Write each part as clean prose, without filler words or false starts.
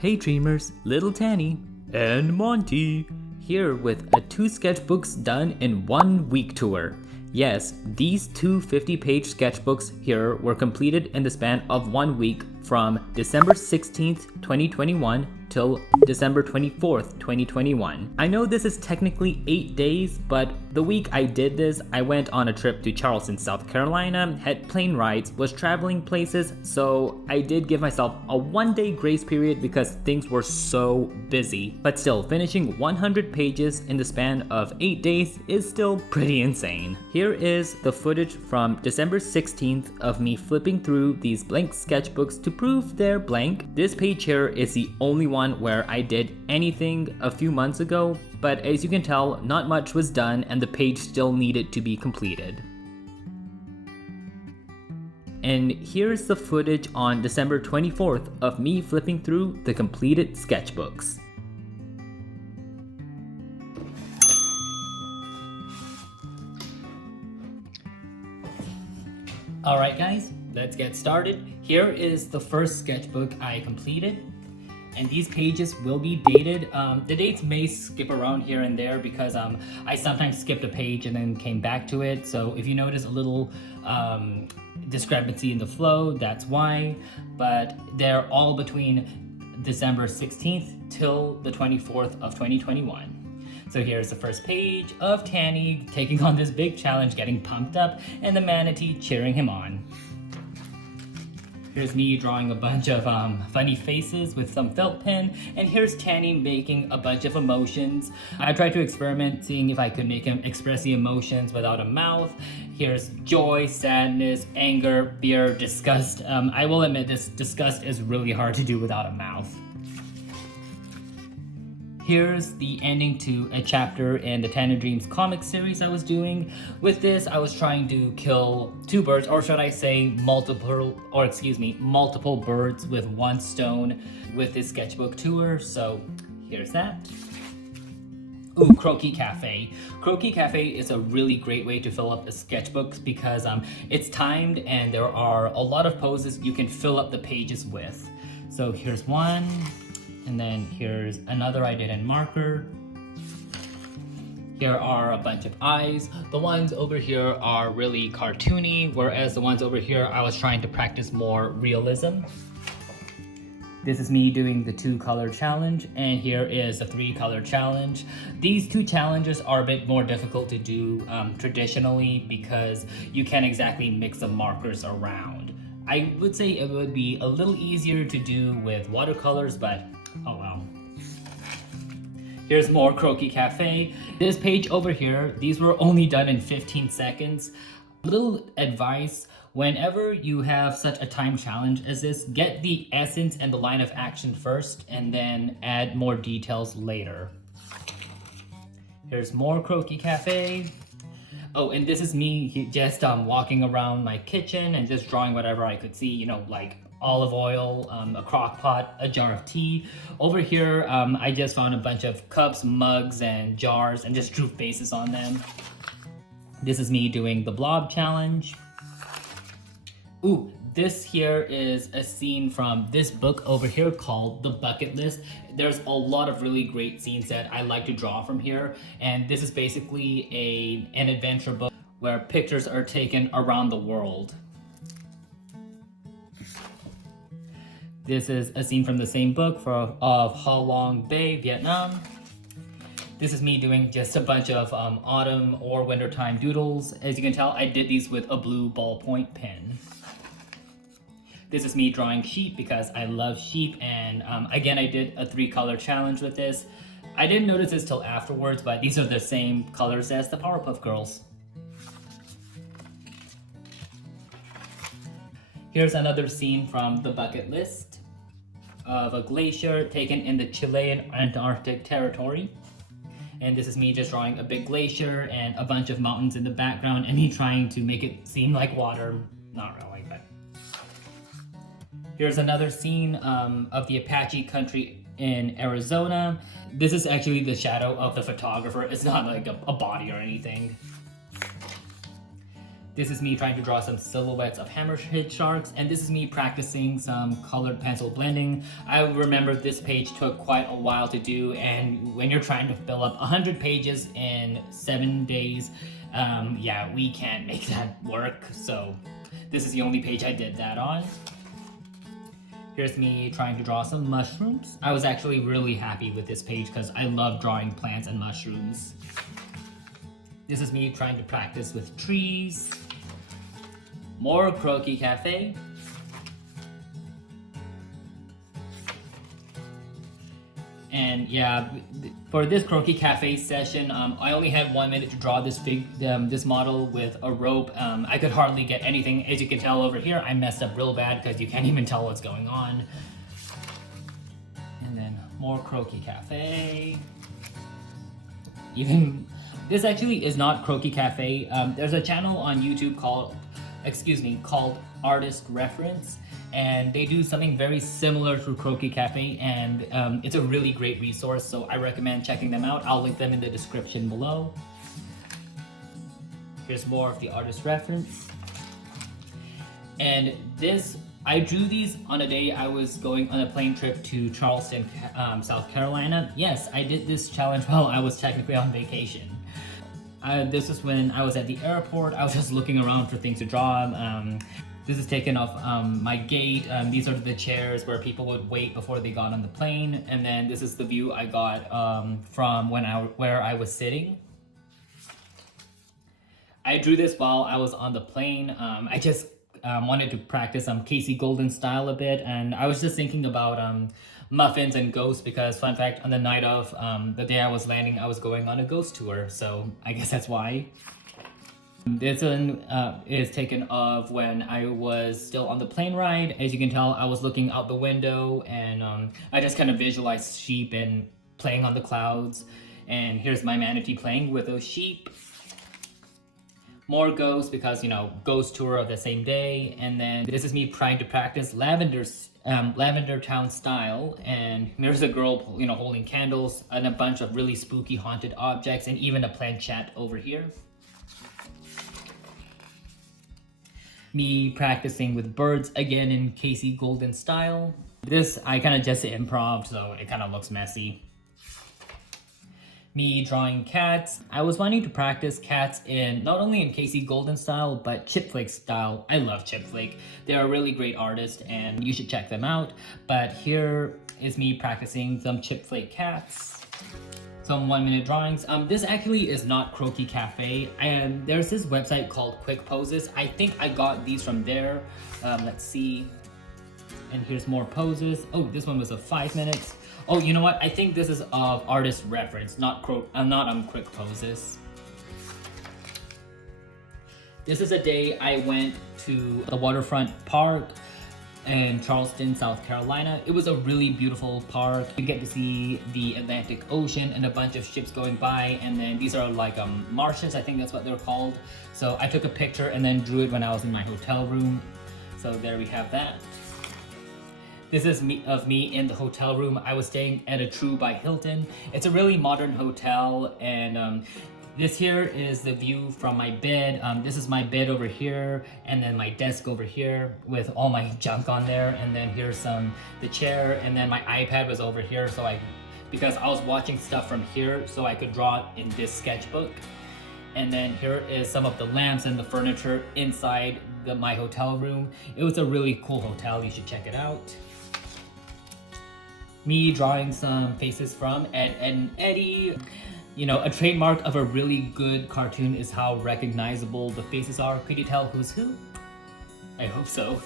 Hey dreamers, little Tani and Monty here with a 2 sketchbooks done in 1 week tour. Yes, these two 50-page sketchbooks here were completed in the span of 1 week from December 16th, 2021 till December 24th, 2021. I know this is technically 8 days, but the week I did this, I went on a trip to Charleston, South Carolina, had plane rides, was traveling places, so I did give myself a 1-day grace period because things were so busy. But still, finishing 100 pages in the span of 8 days is still pretty insane. Here is the footage from December 16th of me flipping through these blank sketchbooks to prove they're blank. This page here is the only one where I did anything a few months ago, but as you can tell, not much was done and the page still needed to be completed. And here's the footage on December 24th of me flipping through the completed sketchbooks. Alright guys, let's get started. Here is the first sketchbook I completed. And these pages will be dated. The dates may skip around here and there because I sometimes skipped a page and then came back to it. So if you notice a little discrepancy in the flow, that's why. But they're all between December 16th till the 24th of 2021. So here's the first page of Tani taking on this big challenge, getting pumped up, and the manatee cheering him on. Here's me drawing a bunch of funny faces with some felt pen, and here's Tani making a bunch of emotions. I tried to experiment seeing if I could make him express the emotions without a mouth. Here's joy, sadness, anger, fear, disgust. I will admit this disgust is really hard to do without a mouth. Here's the ending to a chapter in the Tanidreams comic series I was doing. With this, I was trying to kill 2 birds, or should I say multiple birds with 1 stone with this sketchbook tour. So here's that. Ooh, Karaoke Cafe. Karaoke Cafe is a really great way to fill up the sketchbooks because it's timed and there are a lot of poses you can fill up the pages with. So here's one. And then here's another I did in marker. Here are a bunch of eyes. The ones over here are really cartoony, whereas the ones over here I was trying to practice more realism. This is me doing the 2-color challenge, and here is a 3-color challenge. These 2 challenges are a bit more difficult to do traditionally because you can't exactly mix the markers around. I would say it would be a little easier to do with watercolors, but oh well. Here's more Karaoke Cafe. This page over here, these were only done in 15 seconds. Little advice, whenever you have such a time challenge as this, get the essence and the line of action first and then add more details later. Here's more Karaoke Cafe. Oh, and this is me just walking around my kitchen and just drawing whatever I could see, you know, like olive oil, a crock pot, a jar of tea. Over here, I just found a bunch of cups, mugs, and jars and just drew faces on them. This is me doing the blob challenge. Ooh, this here is a scene from this book over here called The Bucket List. There's a lot of really great scenes that I like to draw from here, and this is basically an adventure book where pictures are taken around the world. This is a scene from the same book of Ha Long Bay, Vietnam. This is me doing just a bunch of autumn or wintertime doodles. As you can tell, I did these with a blue ballpoint pen. This is me drawing sheep because I love sheep, and again, I did a 3-color challenge with this. I didn't notice this till afterwards, but these are the same colors as the Powerpuff Girls. Here's another scene from The Bucket List of a glacier taken in the Chilean Antarctic territory. And this is me just drawing a big glacier and a bunch of mountains in the background and me trying to make it seem like water. Not really, but. Here's another scene of the Apache country in Arizona. This is actually the shadow of the photographer. It's not like a body or anything. This is me trying to draw some silhouettes of hammerhead sharks, and this is me practicing some colored pencil blending. I remember this page took quite a while to do, and when you're trying to fill up 100 pages in 7 days, yeah, we can't make that work, so this is the only page I did that on. Here's me trying to draw some mushrooms. I was actually really happy with this page because I love drawing plants and mushrooms. This is me trying to practice with trees. More Karaoke Cafe. And yeah, for this Karaoke Cafe session, I only had 1 minute to draw this this model with a rope. I could hardly get anything. As you can tell over here, I messed up real bad because you can't even tell what's going on. And then more Karaoke Cafe. Even this actually is not Karaoke Cafe. There's a channel on YouTube called Artist Reference, and they do something very similar to Karaoke Cafe, and it's a really great resource, so I recommend checking them out. I'll link them in the description below. Here's more of the Artist Reference. And I drew these on a day I was going on a plane trip to Charleston, South Carolina. Yes, I did this challenge while I was technically on vacation. This is when I was at the airport. I was just looking around for things to draw. This is taken off my gate. These are the chairs where people would wait before they got on the plane. And then this is the view I got from where I was sitting. I drew this while I was on the plane. I just wanted to practice Casey Golden style a bit, and I was just thinking about muffins and ghosts because, fun fact, on the night of the day I was landing, I was going on a ghost tour, so I guess that's why. This one is taken of when I was still on the plane ride. As you can tell, I was looking out the window, and I just kind of visualized sheep and playing on the clouds. And here's my manatee playing with those sheep. More ghosts because, you know, ghost tour of the same day. And then this is me trying to practice Lavender Town style. And there's a girl, you know, holding candles and a bunch of really spooky haunted objects, and even a planchette over here. Me practicing with birds again in Casey Golden style. This I kind of just improv, so it kind of looks messy. Me drawing cats. I was wanting to practice cats in not only in Casey Golden style, but Chip Flake style. I love Chip Flake. They're a really great artist and you should check them out. But here is me practicing some Chip Flake cats. Some 1 minute drawings. This actually is not Karaoke Cafe, and there's this website called Quick Poses. I think I got these from there. Let's see. And here's more poses. Oh, this one was 5 minutes. Oh, you know what? I think this is of Artist Reference, not Quick Poses. This is a day I went to the waterfront park in Charleston, South Carolina. It was a really beautiful park. You get to see the Atlantic Ocean and a bunch of ships going by, and then these are like marshes, I think that's what they're called. So I took a picture and then drew it when I was in my hotel room. So there we have that. This is me in the hotel room. I was staying at a True by Hilton. It's a really modern hotel, and this here is the view from my bed. This is my bed over here, and then my desk over here with all my junk on there. And then here's the chair, and then my iPad was over here, because I was watching stuff from here, so I could draw in this sketchbook. And then here is some of the lamps and the furniture inside my hotel room. It was a really cool hotel. You should check it out. Me drawing some faces from Ed and Eddie. You know, a trademark of a really good cartoon is how recognizable the faces are. Could you tell who's who? I hope so.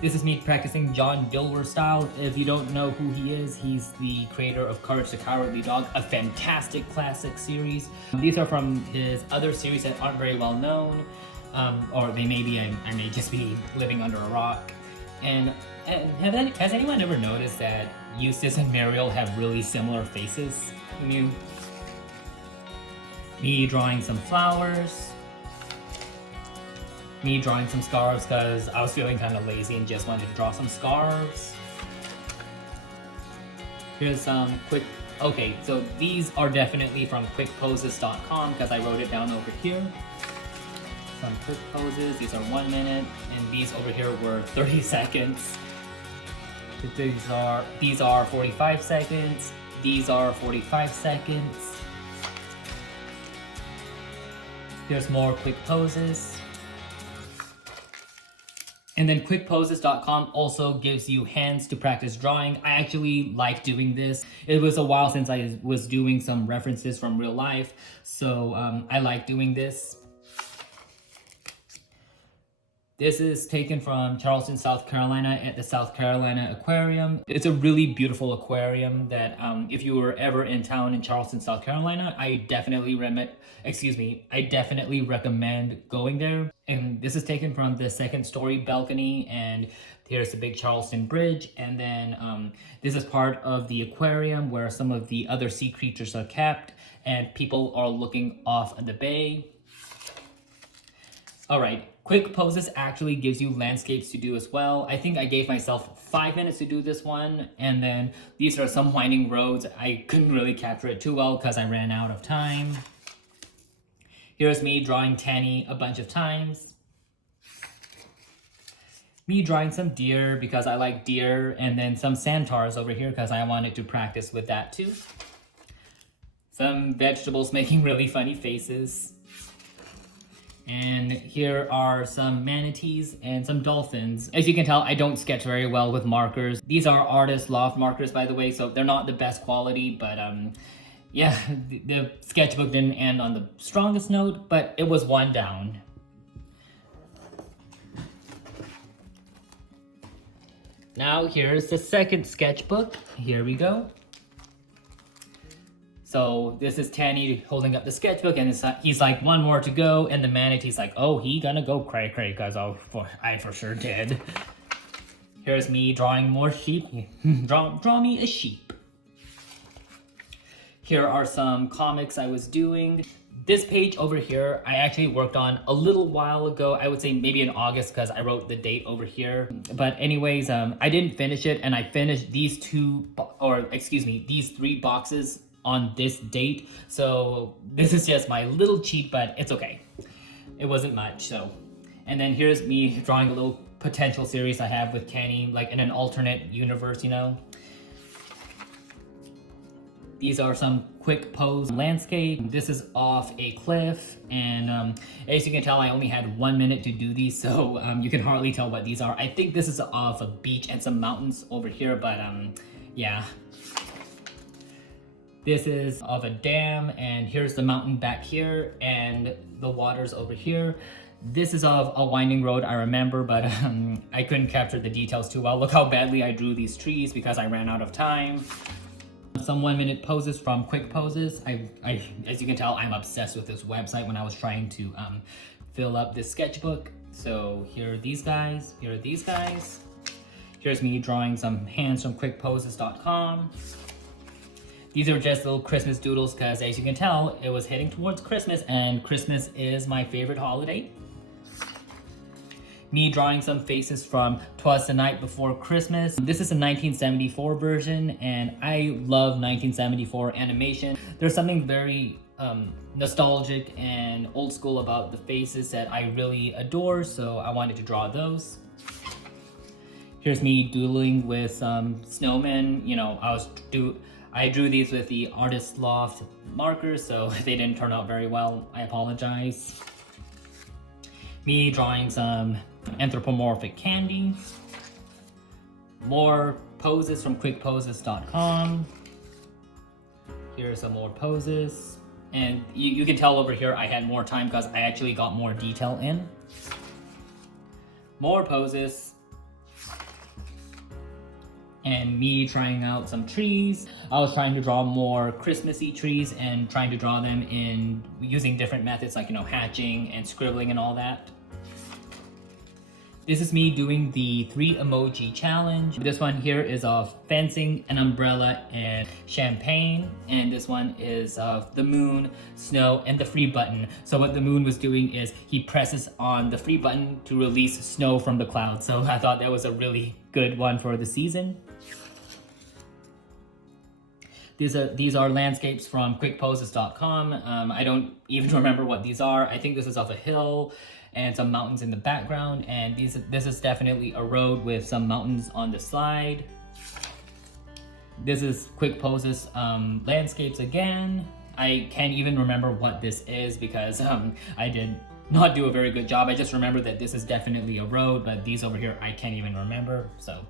This is me practicing John Dilworth style. If you don't know who he is, he's the creator of Courage the Cowardly Dog, a fantastic classic series. These are from his other series that aren't very well known, or they may be, I may just be living under a rock. And has anyone ever noticed that Eustace and Mariel have really similar faces? Me drawing some flowers. Me drawing some scarves because I was feeling kind of lazy and just wanted to draw some scarves. Here's some quick, okay, so these are definitely from quickposes.com because I wrote it down over here. some quick poses. These are 1 minute, and these over here were 30 seconds. These are 45 seconds. These are 45 seconds. Here's more quick poses. And then quickposes.com also gives you hands to practice drawing. I actually like doing this. It was a while since I was doing some references from real life, so I like doing this. This is taken from Charleston, South Carolina at the South Carolina Aquarium. It's a really beautiful aquarium that if you were ever in town in Charleston, South Carolina, I definitely recommend going there. And this is taken from the second story balcony, and here's the big Charleston Bridge. And then this is part of the aquarium where some of the other sea creatures are kept, and people are looking off the bay. All right. Quick Poses actually gives you landscapes to do as well. I think I gave myself 5 minutes to do this one, and then these are some winding roads. I couldn't really capture it too well because I ran out of time. Here's me drawing Tani a bunch of times. Me drawing some deer because I like deer, and then some centaurs over here because I wanted to practice with that too. Some vegetables making really funny faces. And here are some manatees and some dolphins. As you can tell, I don't sketch very well with markers. These are artist Loft markers, by the way, so they're not the best quality, but yeah, the sketchbook didn't end on the strongest note, but it was one down. Now here's the second sketchbook. Here we go. So this is Tani holding up the sketchbook, and he's like, 1 more to go, and the manatee's like, oh, he gonna go cray-cray, cause I for sure did. Here's me drawing more sheep. Draw me a sheep. Here are some comics I was doing. This page over here, I actually worked on a little while ago. I would say maybe in August, because I wrote the date over here. But anyways, I didn't finish it, and I finished these these 3 boxes on this date. So this is just my little cheat, but it's okay. It wasn't much, so. And then here's me drawing a little potential series I have with Tani, like in an alternate universe, you know. These are some quick pose landscape. This is off a cliff, and as you can tell, I only had 1 minute to do these, so you can hardly tell what these are. I think this is off a beach and some mountains over here, but yeah. This is of a dam, and here's the mountain back here, and the water's over here. This is of a winding road, I remember, but I couldn't capture the details too well. Look how badly I drew these trees because I ran out of time. Some 1 minute poses from Quick Poses. As you can tell, I'm obsessed with this website when I was trying to fill up this sketchbook. So here are these guys, here are these guys. Here's me drawing some hands from quickposes.com. These are just little Christmas doodles because, as you can tell, it was heading towards Christmas, and Christmas is my favorite holiday. Me drawing some faces from 'Twas the Night Before Christmas. This is a 1974 version, and I love 1974 animation. There's something very nostalgic and old school about the faces that I really adore, so I wanted to draw those. Here's me doodling with snowmen. You know, I drew these with the Artist Loft markers, so they didn't turn out very well. I apologize. Me drawing some anthropomorphic candy. More poses from quickposes.com. Here's some more poses. And you can tell over here I had more time because I actually got more detail in. More poses. And me trying out some trees. I was trying to draw more Christmassy trees and trying to draw them in using different methods like, you know, hatching and scribbling and all that. This is me doing the 3 emoji challenge. This one here is of fencing, an umbrella, and champagne. And this one is of the moon, snow, and the free button. So what the moon was doing is he presses on the free button to release snow from the clouds. So I thought that was a really good one for the season. These are landscapes from quickposes.com. I don't even remember what these are. I think this is off a hill and some mountains in the background, and this is definitely a road with some mountains on the side. This is Quick Poses landscapes again. I can't even remember what this is because I did not do a very good job. I just remember that this is definitely a road, but these over here I can't even remember. So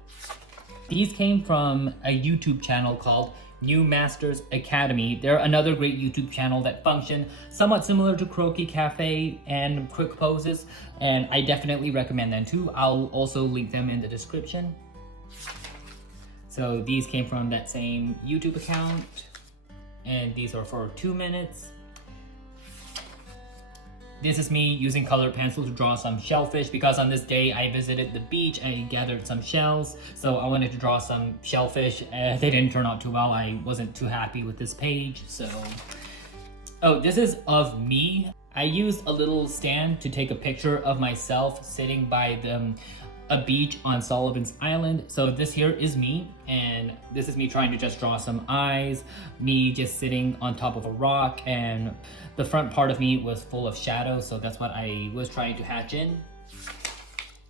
these came from a YouTube channel called New Masters Academy. They're another great YouTube channel that function somewhat similar to Karaoke Cafe and Quick Poses, and I definitely recommend them too. I'll also link them in the description. So these came from that same YouTube account, and these are for 2 minutes. This is me using colored pencil to draw some shellfish because on this day I visited the beach and gathered some shells. So I wanted to draw some shellfish. They didn't turn out too well. I wasn't too happy with this page. So, oh, this is of me. I used a little stand to take a picture of myself sitting by a beach on Sullivan's Island. So this here is me, and this is me trying to just draw some eyes, me just sitting on top of a rock, and the front part of me was full of shadows, so that's what I was trying to hatch in.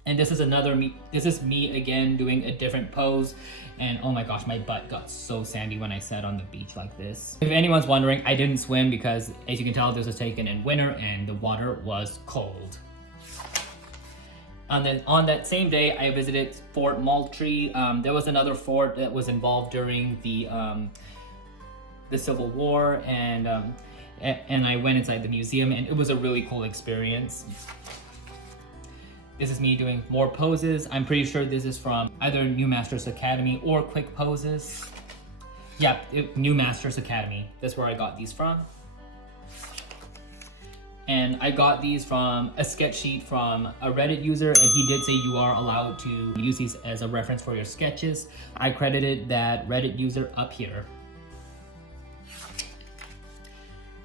And this is another me, this is me again doing a different pose, and oh my gosh, my butt got so sandy when I sat on the beach like this. If anyone's wondering, I didn't swim because as you can tell, this was taken in winter and the water was cold. On that same day, I visited Fort Moultrie. There was another fort that was involved during the Civil War, and I went inside the museum, and it was a really cool experience. This is me doing more poses. I'm pretty sure this is from either New Masters Academy or Quick Poses. Yeah, New Masters Academy. That's where I got these from. And I got these from a sketch sheet from a Reddit user, and he did say you are allowed to use these as a reference for your sketches. I credited that Reddit user up here.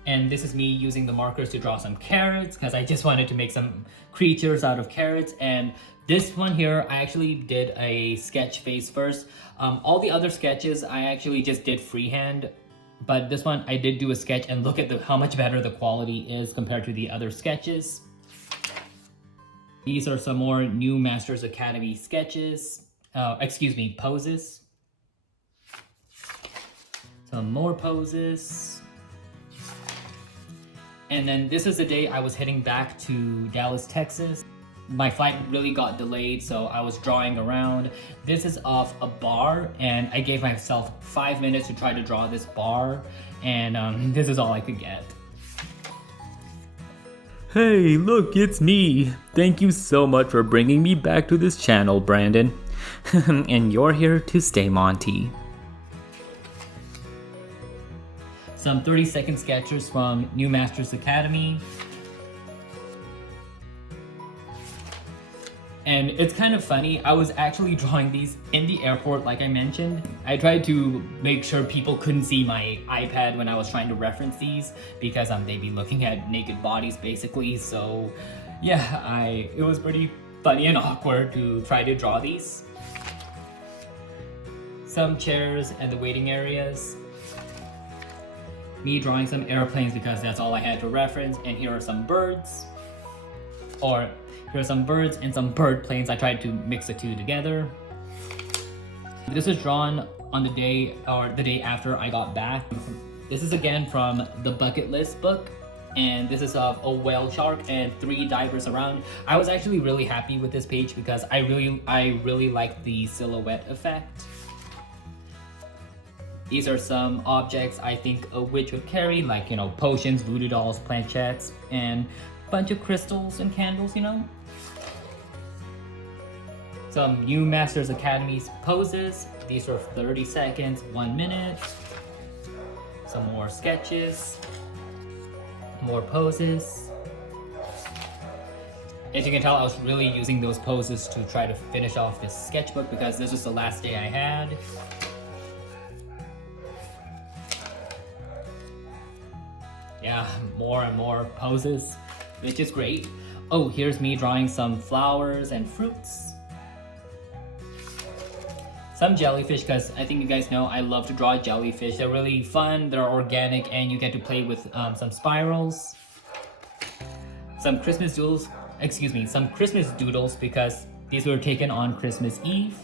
And this is me using the markers to draw some carrots because I just wanted to make some creatures out of carrots. And this one here, I actually did a sketch face first. All the other sketches, I actually just did freehand. But this one, I did do a sketch, and look at how much better the quality is compared to the other sketches. These are some more New Masters Academy sketches. Poses. Some more poses. And then this is the day I was heading back to Dallas, Texas. My flight really got delayed, so I was drawing around. This is of a bar, and I gave myself 5 minutes to try to draw this bar, and this is all I could get. Hey, look, it's me. Thank you so much for bringing me back to this channel, Brandon. And you're here to stay, Monty. Some 30-second sketches from New Masters Academy. And it's kind of funny, I was actually drawing these in the airport like I mentioned. I tried to make sure people couldn't see my iPad when I was trying to reference these because they'd be looking at naked bodies basically. So yeah, it was pretty funny and awkward to try to draw these. Some chairs and the waiting areas. Me drawing some airplanes because that's all I had to reference, and here are some birds. Here are some birds and some bird planes. I tried to mix the two together. This is drawn on the day after I got back. This is again from the Bucket List book, and this is of a whale shark and 3 divers around. I was actually really happy with this page because I really like the silhouette effect. These are some objects I think a witch would carry, like, you know, potions, voodoo dolls, planchettes, and a bunch of crystals and candles, you know. Some New Masters Academy poses. These are 30 seconds, 1 minute. Some more sketches. More poses. As you can tell, I was really using those poses to try to finish off this sketchbook because this was the last day I had. Yeah, more and more poses, which is great. Oh, here's me drawing some flowers and fruits. some jellyfish, because I think you guys know I love to draw jellyfish. They're really fun, they're organic, and you get to play with some spirals. Some Christmas doodles, because these were taken on Christmas Eve.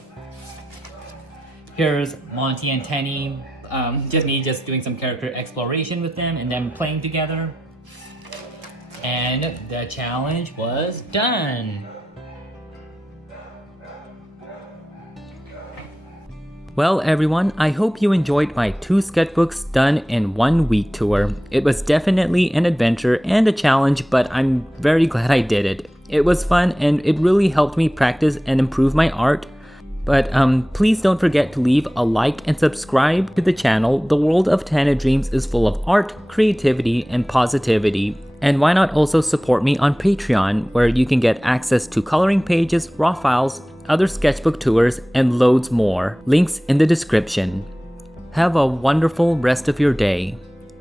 Here's Monty and Tani, just me doing some character exploration with them and them playing together. And the challenge was done. Well everyone, I hope you enjoyed my 2 sketchbooks done in 1 week tour. It was definitely an adventure and a challenge, but I'm very glad I did it. It was fun and it really helped me practice and improve my art. But please don't forget to leave a like and subscribe to the channel. The World of Tanidreams is full of art, creativity, and positivity. And why not also support me on Patreon, where you can get access to coloring pages, raw files, other sketchbook tours, and loads more. Links in the description. Have a wonderful rest of your day.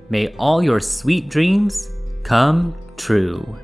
May all your sweet dreams come true.